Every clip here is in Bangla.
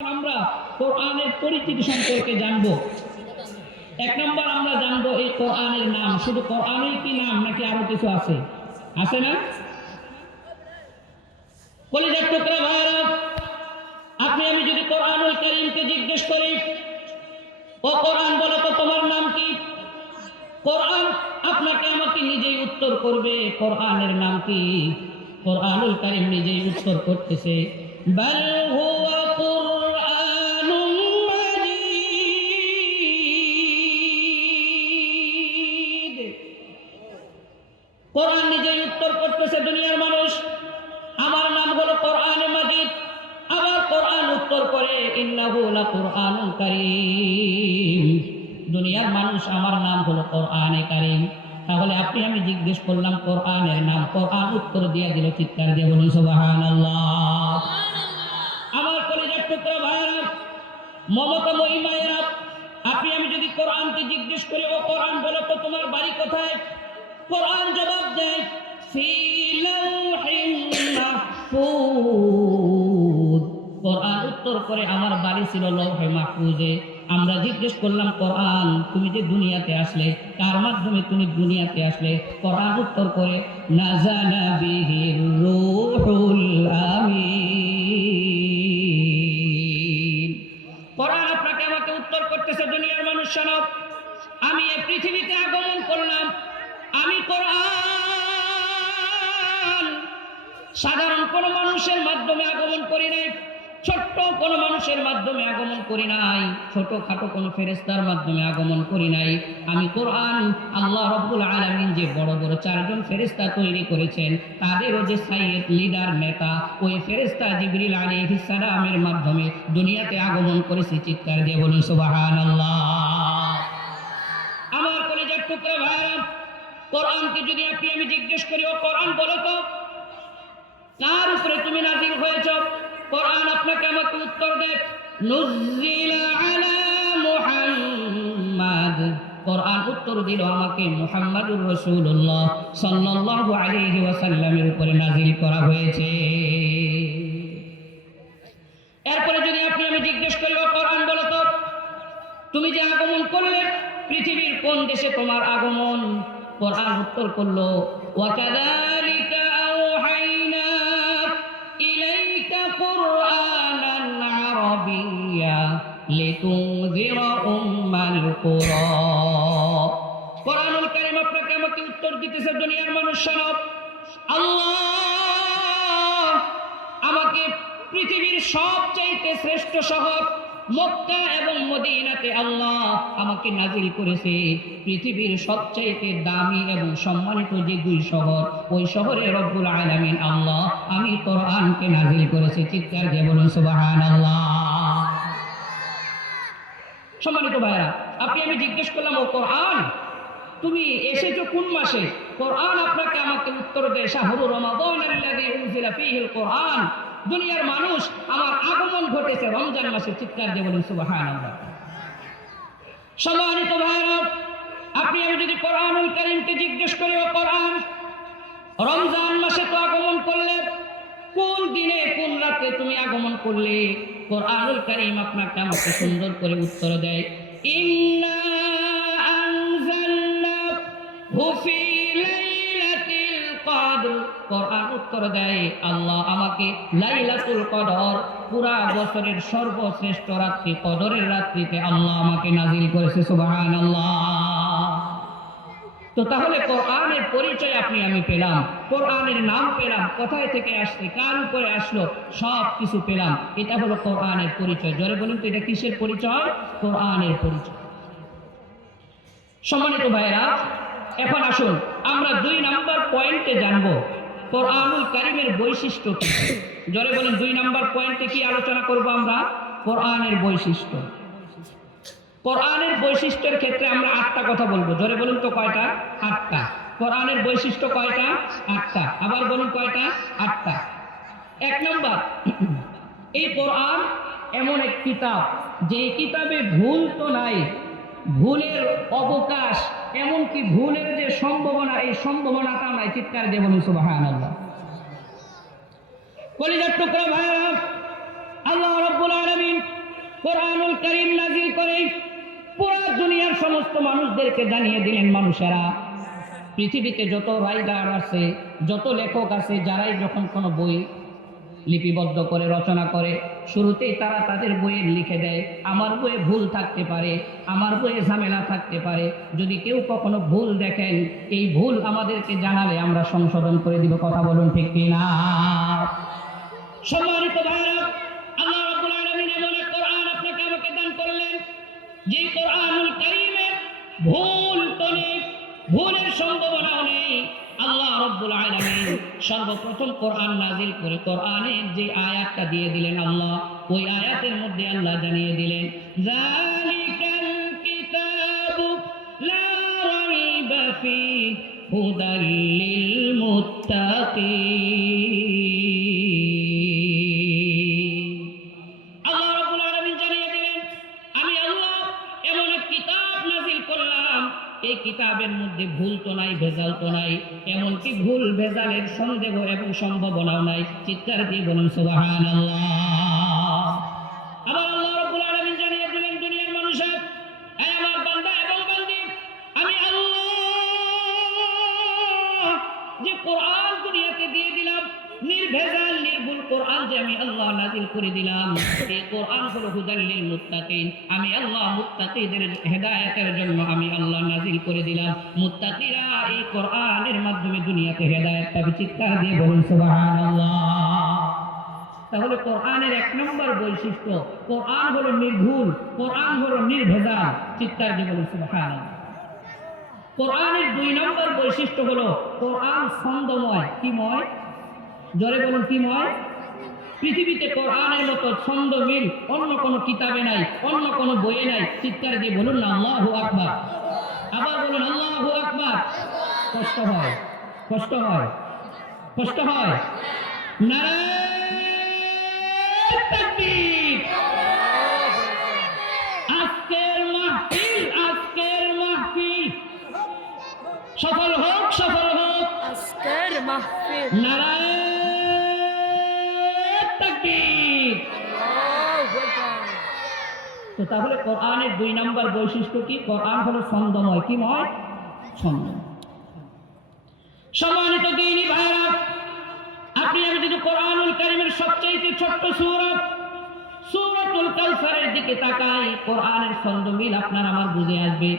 আমরা কোরআনের পরিচিতি সম্পর্কে জানবো। এক নম্বর আমরা জানবো এই কোরআনের নাম। শুধু কোরআনই কি নাম নাকি আরো কিছু আছে? আছে না? কলিজার টুকরা ভাইরা, আপনি আমি যদি কোরআনুল কারীমকে জিজ্ঞেস করি, ও কোরআন বলো তো তোমার নাম কি? কোরআন আপনাকে আমাকে নিজেই উত্তর করবে কোরআনের নাম কি। কোরআনুল কারীম নিজেই উত্তর করতেছে, বাল হুয়া কুরআনুম মাজিদ। কোরআন নিজেই উত্তর করতেছে, দুনিয়ার মানুষ আমার নাম হলো কোরআন মাজিদ। আবার কোরআন উত্তর করে, ইন্নাহু লাকুরআনুল কারীম। দুনিয়ার মানুষ আমার নাম হলো কোরআনে কারীম। তাহলে আপনি আমি জিজ্ঞেস করলাম কোরআনের নাম, কোরআন উত্তর দিয়ে দিল। চিৎকার দিয়ে বলুন সুবহানাল্লাহ। আমার কলিজার টুকরা ভাইরা, মমতাময়ী মায়েরা, আপনি আমি যদি কোরআনকে জিজ্ঞেস করি, ও কোরআন বলো তো তোমার বাড়ি কোথায়? কোরআন জবাব দেয়, ফি লাওহিন মাহফুজ। কোরআন উত্তর করে, আমার বাড়ি ছিল লৌহে মাহফুজে। আমরা জিজ্ঞেস করলাম, কোরআন তুমি যে দুনিয়াতে আসলে, কার মাধ্যমে তুমি দুনিয়াতে আসলে? কোরআন উত্তর করে, নাযালা বিহির রূহুল আমিন। কোরআন আপনাকে আমাকে উত্তর করতেছে, দুনিয়ার মানুষ শোনো, আমি এই পৃথিবীতে আগমন করলাম, আমি কোরআন সাধারণ কোন মানুষের মাধ্যমে আগমন করি নাই, ছোট্ট কোন মানুষের মাধ্যমে আগমন করি নাই, ছোটখাটো কোন ফেরেশতার মাধ্যমে আগমন করি নাই। আমি কোরআন আল্লাহ রাব্বুল আলামিন যে বড় বড় চারজন ফেরেশতা তৈরি করেছেন, তাদেরও যে সাইয়েদ লিডার নেতা, ওই ফেরেশতা জিবরিল আলাইহিস সালামের মাধ্যমে দুনিয়াতে আগমন করেছি। চিৎকার দিয়ে বলুন সুবহানাল্লাহ। আমার কলিজার টুকরা ভাইরা, কোরআনকে যদি আপনি আমি জিজ্ঞেস করি, ও কোরআন বলো তো কার উপরে তুমি নাযিল হয়েছ? কোরআন আপনাকে আমাকে উত্তর দেয়, নুজ্জিলা আলা মুহাম্মাদ। কোরআন উত্তর দিল আমাকে মুহাম্মাদুর রাসূলুল্লাহ সাল্লাল্লাহু আলাইহি ওয়াসাল্লামের উপরে নাযিল করা হয়েছে। এরপরে যদি আপনি আমি জিজ্ঞেস করি, ও কোরআন বলো তো তুমি যে আগমন করলে, পৃথিবীর কোন দেশে তোমার আগমন? কোরআন উত্তর করলো, ওয়াকাযালিকা আওহাইনা ইলাইকা কুরআনান আরাবিয়্যা লিতুনযিরা উম্মাল কুরা। কোরআনুল কারীম আপনাকে আমাকে উত্তর দিতেছে, দুনিয়ার মানুষ শোনো, আল্লাহ আমাকে পৃথিবীর সবচাইতে শ্রেষ্ঠ শহর মক্কা এবং মদিনাতে আল্লাহ আমাকে নাজিল করেছে। পৃথিবীর সবচাইতে দামি এবং সম্মানিত যে দুই শহর, ওই শহরে রব্বুল আলামিন আল্লাহ আমি কোরআনকে নাজিল করেছি। চিৎকার দিয়ে বলুন সুবহানাল্লাহ। সম্মানিত ভাইরা, আপনি আমি জিজ্ঞেস করলাম, ও কোরআন তুমি এসেছো কোন মাসে? কোরআন আপনাকে আমাকে উত্তর দেয়, শাহরু রমাদান আল্লাযী উনজিলা ফীহিল কোরআন। দুনিয়ার মানুষ আমার আগমন ঘটেছে রমজান মাসে। চিৎকার দিয়ে বলুন সুবহানাল্লাহ। সম্মানিত ভাইরা, আপনি আমি যদি কোরআনুল কারীমকে জিজ্ঞেস করি, ও কোরআন রমজান মাসে তো আগমন করলে, কোন দিনে কোন রাতে তুমি আগমন করলে? কোরআনুল কারীম আপনাকে আমাকে সুন্দর করে উত্তর দেয়, ইন্না আনজালনাহু ফি লাইলাতিল কদর। কোরআন উত্তর দেয়, আল্লাহ আমাকে লাইলাতুল কদর, পুরা বছরের সর্বশ্রেষ্ঠ রাত্রি কদরের রাত্রিতে আল্লাহ আমাকে নাজিল করেছে। সুবহানাল্লাহ। তো তাহলে কোরআনের পরিচয় আপনি আমি পেলাম, কোরআনের নাম পেলাম, কোথায় থেকে আসছে, কার উপরে আসলো, সব কিছু পেলাম। এটা হলো কোরআনের পরিচয়। জোরে বলুন তো, এটা কিসের পরিচয়? কোরআনের পরিচয়। সম্মানিত ভাইরা, এখন আসুন আমরা 2 নাম্বার পয়েন্টে জানবো কোরআনুল কারীমের বৈশিষ্ট্য কি। জোরে বলুন, 2 নাম্বার পয়েন্টে কি আলোচনা করব আমরা? কোরআনের বৈশিষ্ট্য। কোরআনের বৈশিষ্ট্যের ক্ষেত্রে আমরা 8টা কথা বলবো। জোরে বলুন তো, কয়টা? 8টা। কোরআনের বৈশিষ্ট্য কয়টা? 8টা। আবার বলুন, কয়টা? 8টা। 1 নাম্বার, এই কোরআন এমন এক কিতাব, যে কিতাবে ভুল তো নাই, ভুলের অবকাশ, এমনকি ভুলের যে সম্ভাবনা, এই সম্ভাবনাটা নাই। চিৎকার দিয়ে বলুন সুবহানাল্লাহ। কলিজার টুকরা ভাইরা, আল্লাহ রাব্বুল আলামিন কোরআনুল কারীম নাযিল করে পুরো দুনিয়ার সমস্ত মানুষদেরকে জানিয়ে দিলেন, মানুষেরা, পৃথিবীতে যত রাইটার আছে, যত লেখক আছে, যারাই যখন কোনো বই লিপিবদ্ধ করে রচনা করে, শুরুতেই তারা তাদের বইয়ে লিখে দেয়, আমার বইয়ে ভুল থাকতে পারে, আমার বইয়ে ঝামেলা থাকতে পারে, যদি কেউ কখনো ভুল দেখেন এই ভুল আমাদেরকে জানালে আমরা সংশোধন করে দিব। কথা বলুন ঠিক কিনা? সম্মানিত ভাইরা, আল্লাহ রাব্বুল আলামিন এমন এক কোরআন আপনাকে আমাকে দান করলেন, যে কোরআনুল কারীমের ভুল তো নেই, ভুলের সম্ভাবনাও নেই। আল্লাহ রাব্বুল আলামিন সর্বপ্রথম কোরআন নাযিল করে কোরআনের যে আয়াতটা দিয়ে দিলেন আল্লাহ, ওই আয়াতের মধ্যে আল্লাহ জানিয়ে দিলেন, যালিকাল কিতাবু লা রাইবা ফীহি হুদাল লিল মুত্তাকিন। আল্লাহ রাব্বুল আলামিন জানিয়ে দিলেন, আমি আল্লাহ এমন এক কিতাব নাযিল করলাম, এই কিতাবের মধ্যে ভুল তো নাই, ভেজাল তো নাই, এমনকি ভুল ভেজালের সন্দেহ এবং সম্ভাবনাও নাই। চিৎকার দিয়ে বলুন সুবহানাল্লাহ। আবার আল্লাহ রাব্বুল আলামিন জানিয়ে দিলেন, দুনিয়ার মানুষের, এই আমার বান্দা এবং বান্দি, আমি আল্লাহ যে কোরআন দুনিয়াতে দিয়ে দিলাম, নির্ভেজাল নির্ভুল কোরআন যে আমি আল্লাহ নাযিল করে দিলাম, এই কোরআন হলো হুদাল লিল মুত্তাকিন। আমি আল্লাহ মুত্তাকিদের হেদায়েতের জন্য আমি আল্লাহ নাযিল করে দিলাম। মুত্তাকিরা এই কোরআনের মাধ্যমে দুনিয়াতে হেদায়েত পাবে। চিৎকার দিয়ে বলুন সুবহানাল্লাহ। তাহলে কোরআনের এক নম্বর বৈশিষ্ট্য, কোরআন হলো নির্ভুল, কোরআন হলো নির্ভেজাল। চিৎকার দিয়ে বলুন সুবহানাল্লাহ। কোরআনের দুই নম্বর বৈশিষ্ট্য হলো কোরআন ছন্দময়। কিময়? জোরে বলুন কিময়? পৃথিবীতে কোরআনের মতো ছন্দ মিল অন্য কোনো কিতাবে নাই, অন্য কোনো বইয়ে নাই। চিৎকার দিয়ে বলুন না আল্লাহু আকবার। আবার বলুন আল্লাহু আকবার। কষ্ট হয়, কষ্ট হয়, কষ্ট হয়। নারায়ে তাকবীর। আজকের মাহফিল, আজকের মাহফিল সফল হোক, সফল হোক। আজকের মাহফিল নারায়ে তাকবীর। তো তাহলে কোরআনের দুই নম্বর বৈশিষ্ট্য কি? কোরআন হলো ছন্দময়। কি ময়? ছন্দ। সম্মানিত দ্বীনী ভাইরা, আপনি আমি যদি কোরআনুল কারীমের সবচেয়ে ছোট্ট সূরা সূরাতুল কাউসারের দিকে তাকাই, কোরআনের ছন্দ মিল আপনার আমার বুঝে আসবে।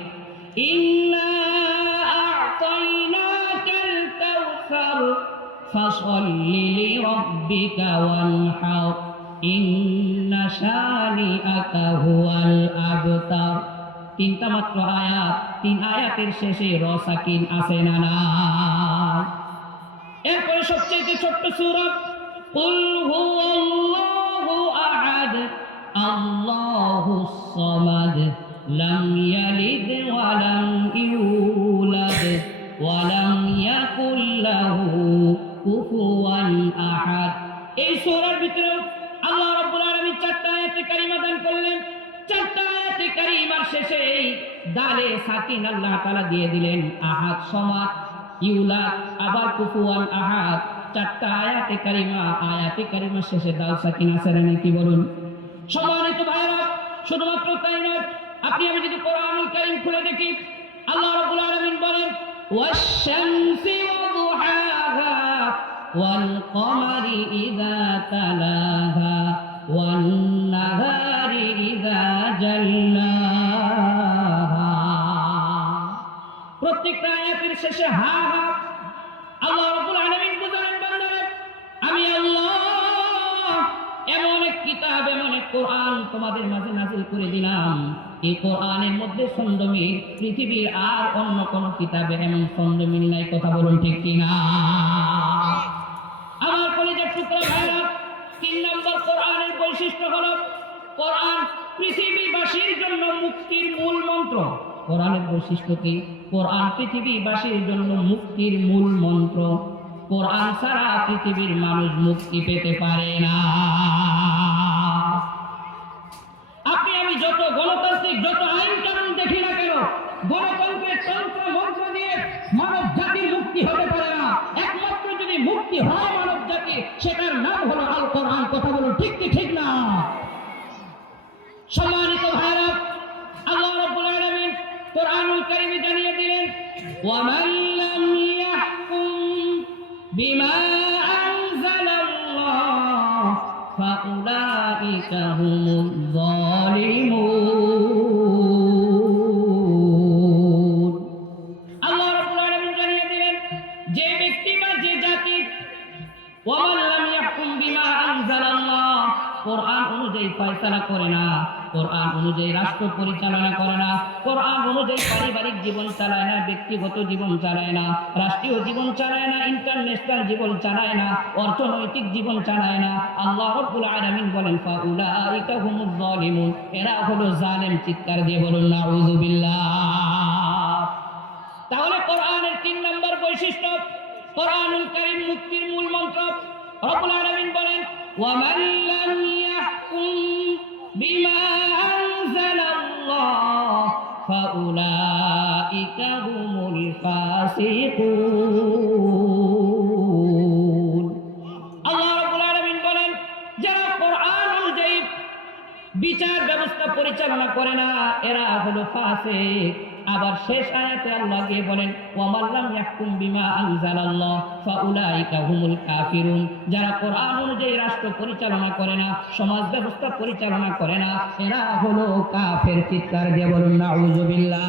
ইন্না আ'তাইনাকাল কাউসার ফাসল্লি লিরাব্বিকা ওয়ানহার ইন্না শানিআকা হুয়াল আবতার। তিনটা মাত্র আয়াত, তিন আয়াতের শেষে র সাকিন আছে না নাই? এরপরে সবচেয়ে ছোট্ট সূরা কুল হুয়াল্লাহু আহাদ আল্লাহুস সামাদ লাম ইয়ালিদ ওয়া লাম ইউলাদ ওয়া লাম ইয়াকুল লাহু কুফুয়ান আহাদ। এই সূরার ভিতরে আল্লাহ রাব্বুল আলামিন চারটা আয়াতে কারিমা দান করলেন। চারটা আয়াতে কারিমার শেষে দালে সাকিন আল্লাহ তাআলা দিয়ে দিলেন। আহাদ সমাদ, ইউলাদ, আবার কুফুয়ান আহাদ। চারটা আয়াতে কারিমার শেষে দাল সাকিন আছে না? কি বলুন? সম্মানিত ভাইরা, শুধুমাত্র তাই নয়, আপনি আমি যদি কোরআনুল কারীম খুলে দেখি, আল্লাহ রাব্বুল আলামিন বলেন ওয়াশ-শামসি ওয়া-দুহাহা ওয়াল-কমারি ইযা তালাহা ওয়ান-নাহারি ইযা জাল্লাহা। প্রত্যেকটা আয়াতের শেষে হা হা। আল্লাহ রাব্বুল আলামিন বুঝালেন, বান্দারে, আমি আল্লাহ এমন এক কিতাব, এমন এক কোরআন তোমাদের মাঝে নাযিল করে দিলাম, এই কোরআনের মধ্যে ছন্দমিল পৃথিবীর আর অন্য কোন কিতাবে এমন ছন্দমিল নাই। কথা বলুন ঠিক কিনা? আমার কলিজার টুকরা ভাইরা, তিন নম্বর কোরআনের বৈশিষ্ট্য হলো কোরআন পৃথিবীবাসীর জন্য মুক্তির মূল মন্ত্র। কোরআনের বৈশিষ্ট্য কি? কোরআন পৃথিবীবাসীর জন্য মুক্তির মূল মন্ত্র। কোরআন ছাড়া পৃথিবীর মানুষ মুক্তি পেতে পারে না। আপনি আমি যত গণতান্ত্রিক, যত আইন কানুন দেখি না কেন, গণতন্ত্রের তন্ত্র মন্ত্র দিয়ে মানব জাতির মুক্তি হতে পারে না। একমাত্র যদি মুক্তি হয় মানব জাতি, সেটার নাম হলো আল কোরআন। কথা বলুন ঠিক কি ঠিক না? সম্মানিত ভাইরা, আল্লাহ রাব্বুল আলামিন কোরআনুল কারীমে জানিয়ে দিলেন, ওয়া মান লাম ইয়াহকুম বিমা আনজালাল্লাহ ফাউলাইকা হুমুয যালিমুন। আল্লাহ রাব্বুল আলামিন জানিয়ে দিলেন, যে ব্যক্তি বা যে জাতি ওয়া মান লাম ইয়াহকুম বিমা আনজালাল্লাহ, কোরআন অনুযায়ী ফয়সালা করে না, কোরআন অনুযায়ী রাষ্ট্র পরিচালনা করে না, কোরআন অনুযায়ী পারিবারিক জীবন চালায় না, ব্যক্তিগত জীবন চালায় না, রাষ্ট্রীয় জীবন চালায় না, ইন্টারন্যাশনাল জীবন চালায় না, অর্থনৈতিক জীবন চালায় না, আল্লাহ রাব্বুল আলামিন বলেন ফাউলাইকা হুমুয যালিমুন, এরা হলো জালেম। চিৎকার দিয়ে বলুন নাউযুবিল্লাহ। তাহলে কোরআনের 3 নম্বর বৈশিষ্ট্য, কোরআনুল কারীম মুক্তির মূল মন্ত্র। রব্বুল আলামিন বলেন, ওয়া মান লাম ইয়াহকুম বিমা আনজালাল্লাহ ফাউলাইকা হুমুল ফাসিকুন। আল্লাহ রাব্বুল আলামিন বলেন, যারা কোরআন অনুযায়ী বিচার ব্যবস্থা পরিচালনা করে না, এরা হলো ফাসিক। আবার শেষ আয়াতে আল্লাহ গিয়ে বলেন, ওয়া মান লাম ইয়াহকুম বিমা আনজালাল্লাহ ফাউলাইকা হুমুল কাফিরুন। যারা কোরআন অনুযায়ী রাষ্ট্র পরিচালনা করে না, সমাজ ব্যবস্থা পরিচালনা করে না, এরা হলো কাফের। চিৎকার দিয়ে বলুন নাউযুবিল্লাহ।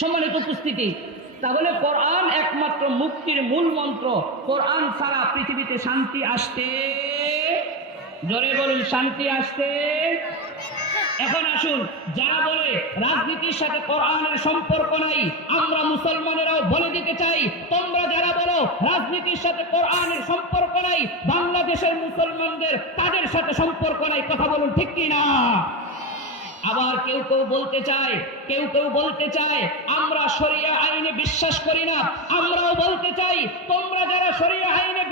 সম্মানিত উপস্থিতি, তাহলে কোরআন একমাত্র মুক্তির মূল মন্ত্র। কোরআন ছাড়া পৃথিবীতে শান্তি আসতে, জোরে বলুন শান্তি আসতে। এখন আসুন, যারা বলে রাজনীতির সাথে কোরআনের সম্পর্ক নাই, আমরা মুসলমানেরাও বলে দিতে চাই, তোমরা যারা বলো রাজনীতির সাথে কোরআনের সম্পর্ক নাই, বাংলাদেশের মুসলমানদের তাদের সাথে সম্পর্ক নাই। কথা বলুন ঠিক কি না? আবার কেউ বলতে চায় আমরা শরিয়া আইনে বিশ্বাস করি না। আমরাও বলতে চাই, তোমরা যারা শরিয়া আইনে